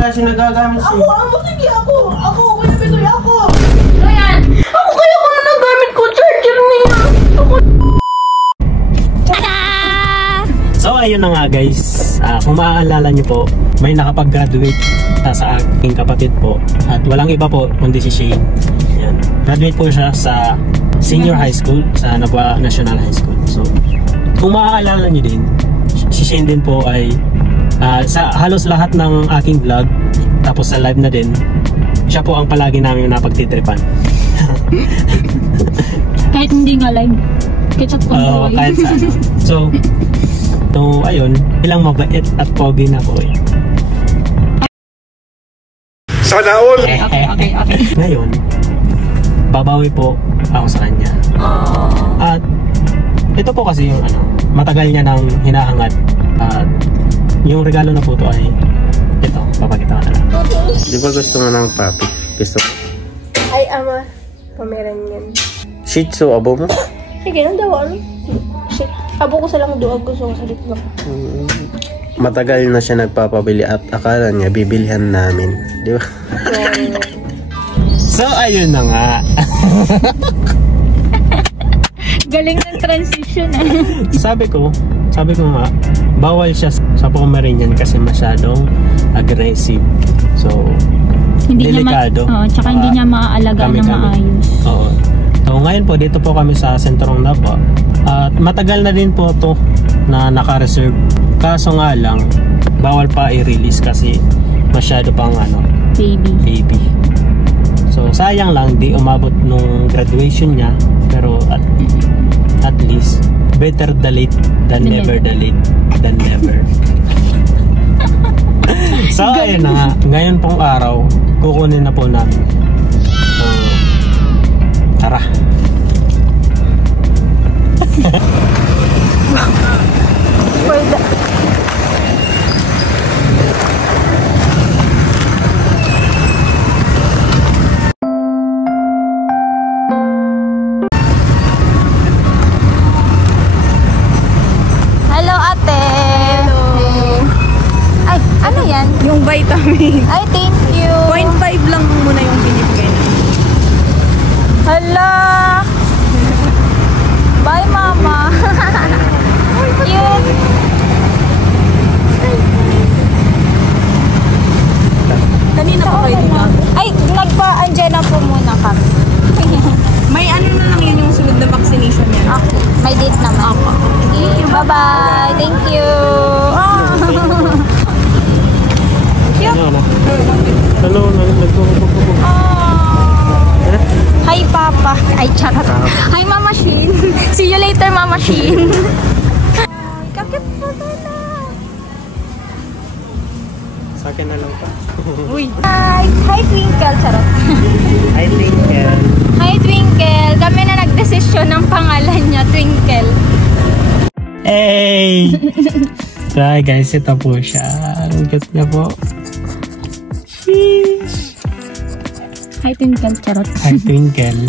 kasi nagagamit siya. Sige ako. Kuya Pitoy, ako. Ayan. Ako kaya ko na nagamit ko charger niya. So ayun na nga guys, kung maaalala nyo po, may nakapag-graduate sa aking kapatid po at walang iba po kundi si Shane. Ayan. Graduate po siya sa senior high school sa Nabua National High School. So kung maaalala nyo din, si Shane din po ay sa halos lahat ng aking vlog, tapos sa live na din, siya po ang palagi namin napagtitripan. Kahit hindi nga live, kahit sa kahit sa ano. So ayun, ilang mabait at pogi na po eh. Sana all! Okay. Ngayon, babawi po ako sa kanya. At ito po kasi yung matagal niya nang hinahangad. At yung regalo na po ito ay ito, papakita ko na lang. Di ba gusto mo ng papi? Gusto mo? Ay, ama. Pameran yan. Shih Tzu, abo mo? Sige, nandawa. Shit. Abo ko sa lang doon. Gusto ko sa dito lang. Matagal na siya nagpapabili at akala niya bibilhan namin. Di ba? So, ayun na nga. Galing ng transition Sabi ko nga, bawal siya sa Pomeranian kasi masyadong aggressive. So, hindi delikado. Tsaka hindi niya maaalaga ng maayos. Oo. So, ngayon po, dito po kami sa sentrong Nabua. At matagal na din po ito na naka-reserve. Kaso nga lang, bawal pa i-release kasi masyado pang baby. So, sayang lang, di umabot nung graduation niya. Pero at least, better the late than never, the late than never. So, ayun na nga. Ngayon pong araw, kukunin na po namin. Tara. Hello, ate. Hello. Ay, ano yan? Yung vitamin. Ay, thank you. 0.5 lang muna yung binibigay na. Hala. Bye, mama. Cute. Kanina pa kayo dito? Ay, nagpa-andiyan po muna kami. May ano na lang yun yung sunod na vaccination yan. Okay. May date naman. Okay. Bye-bye. Thank you. Hi, Papa. Ay, charot. Hi, Mama Shin. See you later, Mama Shin. Kakit po na. Sa akin na lang pa. Uy. Hi. Hi, Twinkle. Charot. Hi, Twinkle. Hi, Twinkle. Kami na nagdesisyon ng pangalan niya, Twinkle. Hey! So, guys, ito po siya. Ang cute niya po. Sheesh! Hi, Twinkle. Charot. Hi, Twinkle.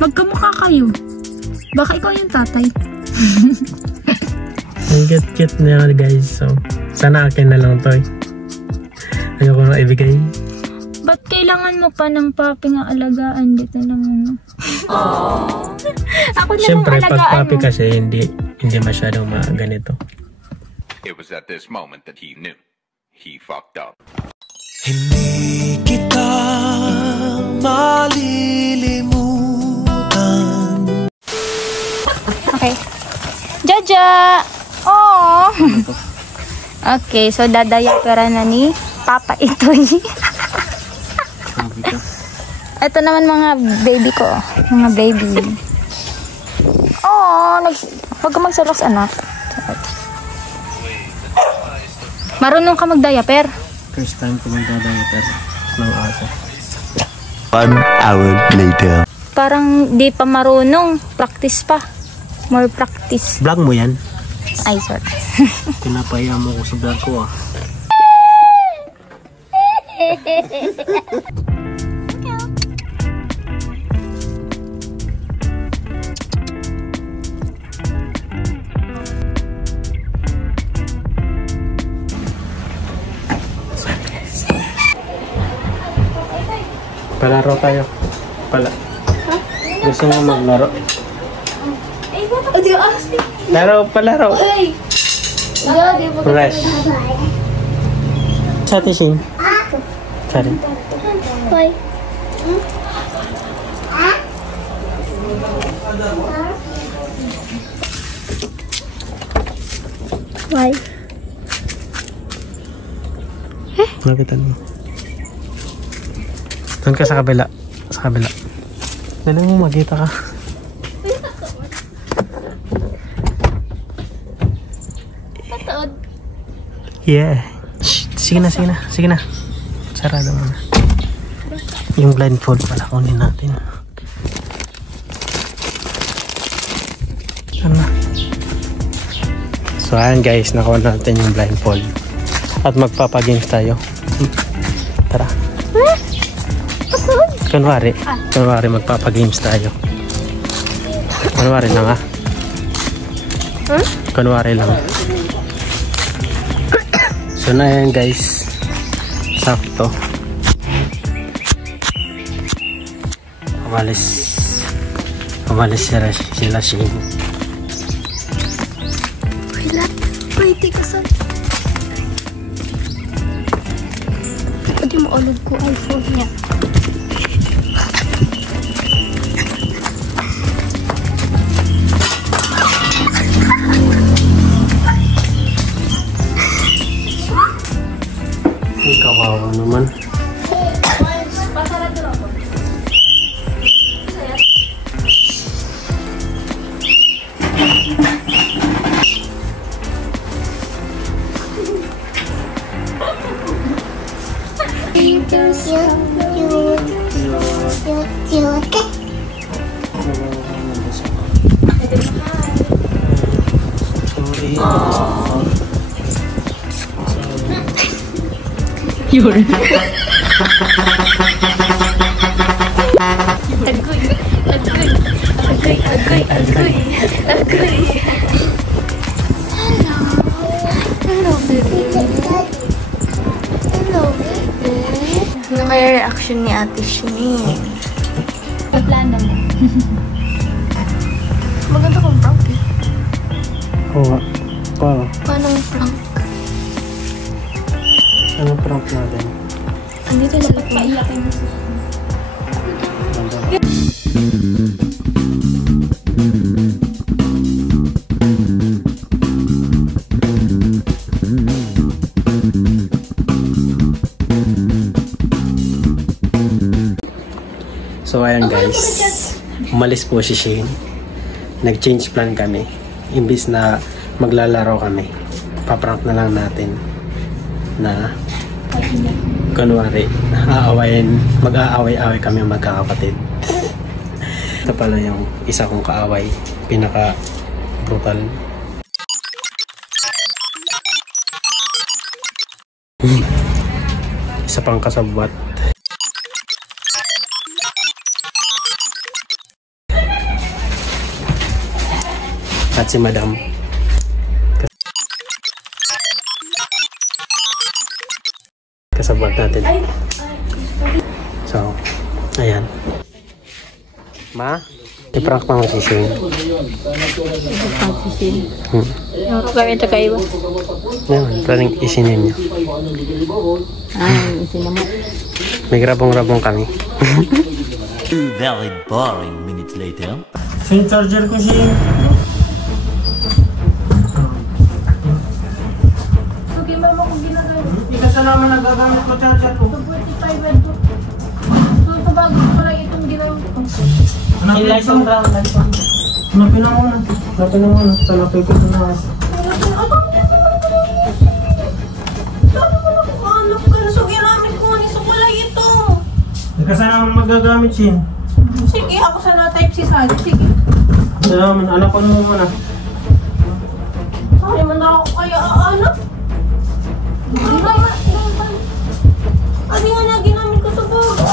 Magkamukha kayo. Baka ikaw yung tatay. Ang cute niya, guys. So, sana akin na lang to. Ayoko na ibigay. Ba't kailangan mo pa ng papi nga alagaan dito naman? Ako na Siyempre, lang alagaan pag papi mo. kasi hindi masyadong ganito. It was at this moment that he knew. He fucked up. Hindi kita malilimutan. Okay. Jaja! Oh. Okay, so dadayapera na ni Papa Itoy. Ito naman mga baby ko. Mga baby. Oh, huwag ka magsalas, anak. Marunong ka magdayaper. First time ko magdadayaper ng aso. 1 hour later. Parang di pa marunong. Practice pa. More practice. Vlog mo yan? Ay, sorry. Pinapaya mo ko sa vlog ko ah. Palaro tayo. Gusto mo maglaro? Laro, palaro. Fresh. Sa tising. Sorry. Bye. Bye. Lapitan mo. Doon ka sa kabila. Sa kabila. Dali mo, magkita ka. Pataod. Yeah. Shh, sige na, sige na. Sige na. Sarado mo na. Yung blindfold pala, kunin natin. Ano na? So ayan guys, nakuha natin yung blindfold. At magpapagames tayo. Tara. Kunwari magpapagames tayo. Kunwari lang ha. Kunwari lang. So na yan guys. Sakto. Umalis sila Shane. Wala. Pwede ka sa... Pwede mo ulit ko iPhone niya. Ay, kawawa naman. Yun. Ano kaya reaction ni Ate Shane? Plano mo. Maganda kong prank eh. Oo. Wow. Paano prank? Anong prank natin? Andito sila po. Paiyakin mo siya. So ayan guys, umalis po si Shane. Nag-change plan kami. Imbis na maglalaro kami, paprank na lang natin na kunwari mag-aaway-away kami magkakapatid. Ito pala yung isa kong kaaway, pinaka brutal. Isa pang kasabwat. At si Madam. Kasabot natin. So, ayan. Ma, i-prank pa mo si Shane. I-prank si Shane. Ano kami ito kayo? Ayan, pwedeng isinin niya. Isinin mo. May grabong-grabong kami. 2 very boring minutes later. Yung charger ko, Shane. Sige, mama ko ginagawa. Hindi ka naman nagagamit ko charger ko. 45 ito. So, sa bago ko pala itong ginagawa ko. Hanapin na muna. Hanapin ko na. So, ginamit ko nga sa kulay ito. Hindi ka naman magagamit, Shane. Sige, ako sana type si Sally. Sige. Naman, anapan mo muna. Sali man ako kaya anak. Ano nga na ginamit ko sa bago?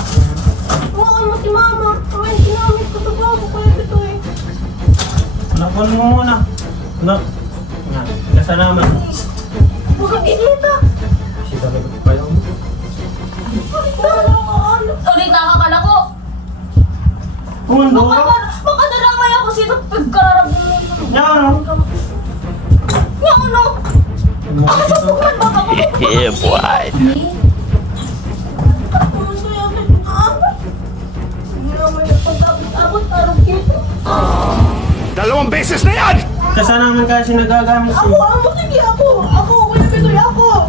Huwag mo si mama. Ano yung ginamit ko sa bago? Kaya ito eh. Anapan mo muna. Anak. Hindi ka naman. Huwag inita. Kasi talaga pa yun. Ulit nakakala ko. Kundo? Baka naramay ako sino pagkararap mo. Ano? Nga ano? Ako sa bukan baka ako. Yeah, boy. Hindi naman nagpag-abot parang dito. 2 beses na yan! Kasanaman kasi nagagamit Ako, sige ako. Ako, kuya Pinoy ako.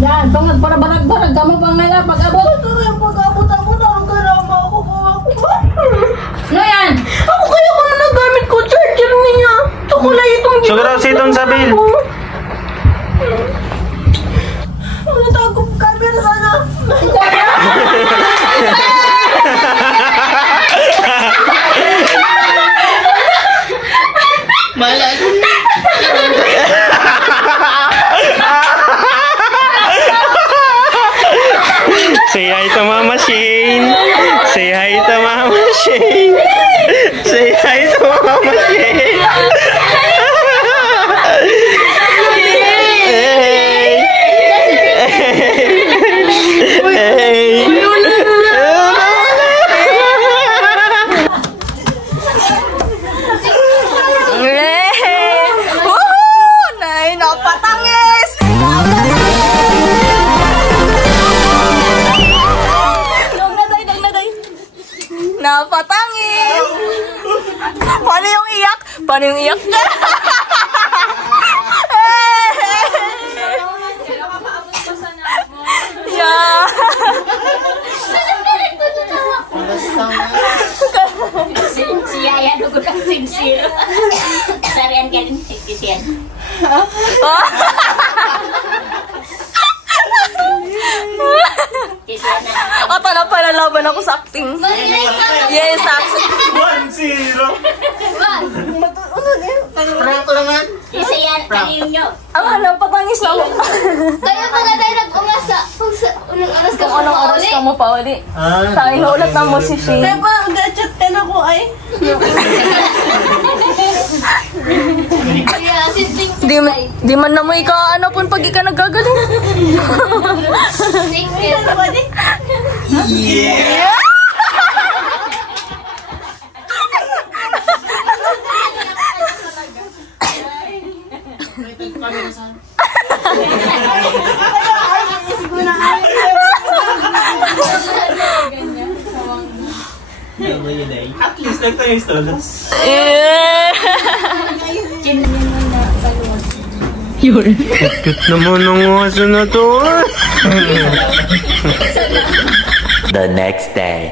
Yan, para barag-barag ka mo pang nala pag-abot. Ito yung pag-abot-abot. Ang karama ako. Ano yan? Ako kaya ko na nagamit ko charger niya. Ito ko na itong Siguro si Don Sabil. Ano tago camera sana? Say hi to Mama Shane. Say hi to Mama Shane. Say hi to Mama Shane. Hey. Woohoo! Nay, napatangis! Napatangis! Paano yung iyak? Paano yung iyak? Yeah! Si Yaya nugod ang sincere. Sarian ka rin siksiyan. Ata na panalaban ako sa acting. Yes, acting. 1-0. Isa yan, kaniyo nyo. Ang hanap patangis na ako. Kaya pala tayo nag-ungas sa unang oras ka Kung anong oras ka mo pa uli. Ah, Tayo na ulat na mo si Shane. Kaya pa, gadget ka na ko ay. Kaya, sisling Di man na mo ika ano pun pag ika nagagaling. yeah. At least nagtayos to. Yeah. Cute naman ang aso na to. The next day.